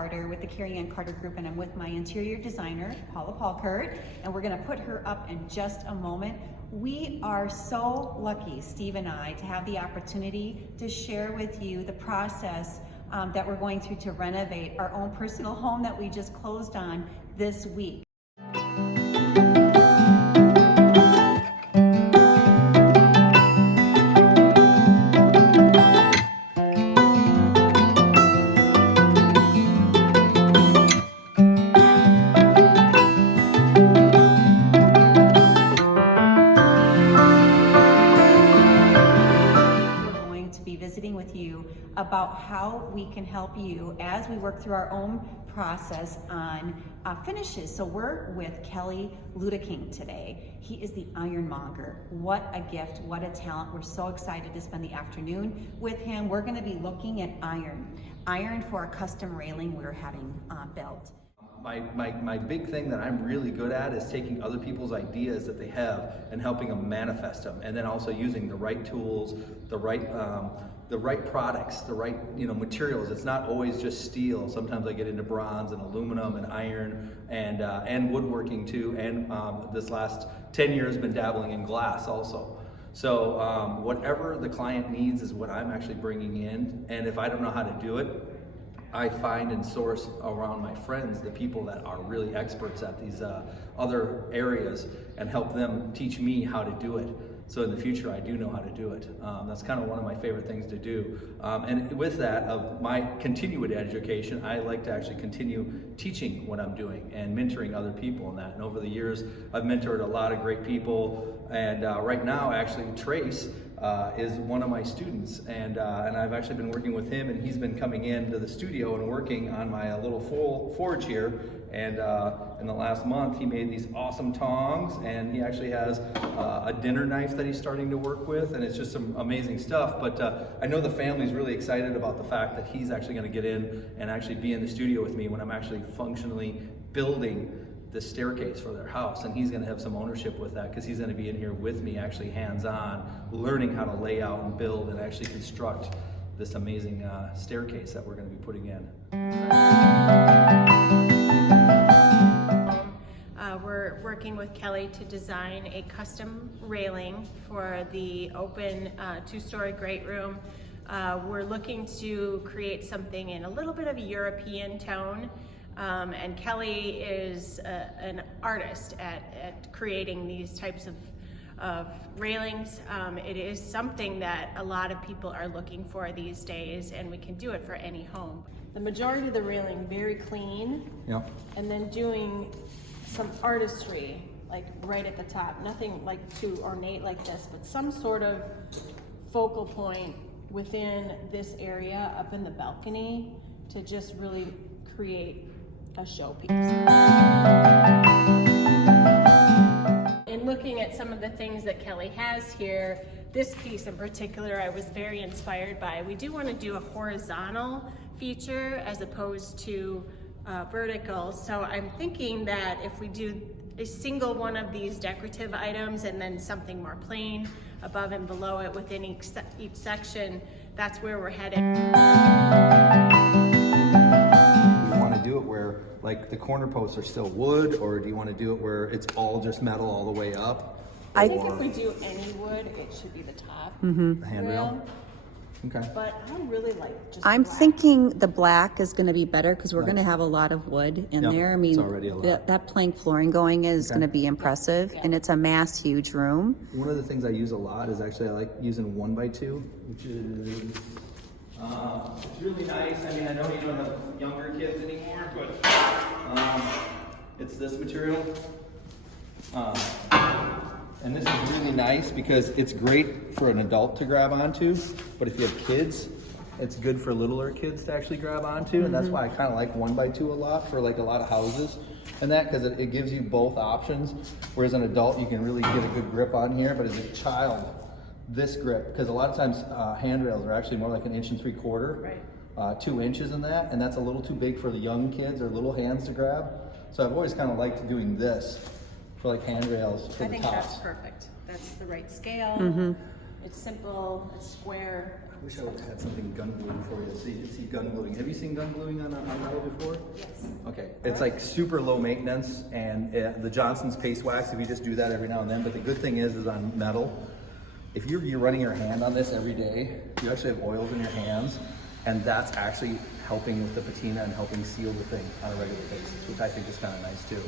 Carter with the Cari Ann Group, and I'm with my interior designer, Paula Palkert, and we're gonna put her up in just a moment. We are so lucky, Steve and I, to have the opportunity to share with you the process that we're going through to renovate our own personal home that we just closed on this week. Visiting with you about how we can help you as we work through our own process on finishes. So we're with Kelly Ludeking today. He is the Ironmonger. What a gift, what a talent. We're so excited to spend the afternoon with him. We're gonna be looking at iron for a custom railing we're having built. My big thing that I'm really good at is taking other people's ideas that they have and helping them manifest them, and then also using the right tools, the right products, the right materials. It's not always just steel. Sometimes I get into bronze and aluminum and iron and woodworking too. And this last 10 years been dabbling in glass also. So whatever the client needs is what I'm actually bringing in. And if I don't know how to do it, I find and source around my friends, the people that are really experts at these other areas, and help them teach me how to do it. So in the future, I do know how to do it. That's kind of one of my favorite things to do. And with that, of my continued education, I like to actually continue teaching what I'm doing and mentoring other people in that. And over the years, I've mentored a lot of great people. And right now, actually, Trace is one of my students, and I've actually been working with him, and he's been coming into the studio and working on my little forge here. And in the last month, he made these awesome tongs, and he actually has a dinner knife that he's starting to work with, and it's just some amazing stuff. But I know the family's really excited about the fact that he's actually going to get in and actually be in the studio with me when I'm actually functionally building the staircase for their house, and he's going to have some ownership with that because he's going to be in here with me, actually hands-on, learning how to lay out and build and actually construct this amazing staircase that we're going to be putting in. We're working with Kelly to design a custom railing for the open two-story great room. We're looking to create something in a little bit of a European tone. And Kelly is an artist at creating these types of railings. It is something that a lot of people are looking for these days, and we can do it for any home. The majority of the railing very clean, Yep. And then doing some artistry, like right at the top. Nothing like too ornate like this, but some sort of focal point within this area up in the balcony to just really create a showpiece. In looking at some of the things that Kelly has here, this piece in particular I was very inspired by. We do want to do a horizontal feature as opposed to vertical, so I'm thinking that if we do a single one of these decorative items and then something more plain above and below it within each section, that's where we're headed. Do it where like the corner posts are still wood, or do you want to do it where it's all just metal all the way up? I think if we do any wood, it should be the top. The handrail. Okay. But I really like just I'm black. thinking the black is going to be better because we're going to have a lot of wood in Yep, there. I mean, it's already a lot. that plank flooring going in is Okay. going to be impressive, and it's a mass huge room. One of the things I use a lot is actually I like using 1x2, which is it's really nice. I mean, I know you don't have younger kids anymore, but it's this material. And this is really nice because it's great for an adult to grab onto, but if you have kids, it's good for littler kids to actually grab onto, and that's why I kind of like 1x2 a lot for like a lot of houses and that, because it gives you both options, whereas an adult you can really get a good grip on here, but as a child, this grip, because a lot of times handrails are actually more like 1 3/4 inches, 2 inches in that, and that's a little too big for the young kids or little hands to grab. So I've always kind of liked doing this for like handrails for I the think tops. that's perfect. That's the right scale. It's simple, it's square. I wish I would have had something gun gluing for you. So you can see gun gluing. Have you seen gun gluing on metal before? Yes. Okay, it's like super low maintenance, and the Johnson's paste wax, if you just do that every now and then. But the good thing is on metal, if you're running your hand on this every day, you actually have oils in your hands, and that's actually helping with the patina and helping seal the thing on a regular basis, which I think is kind of nice too.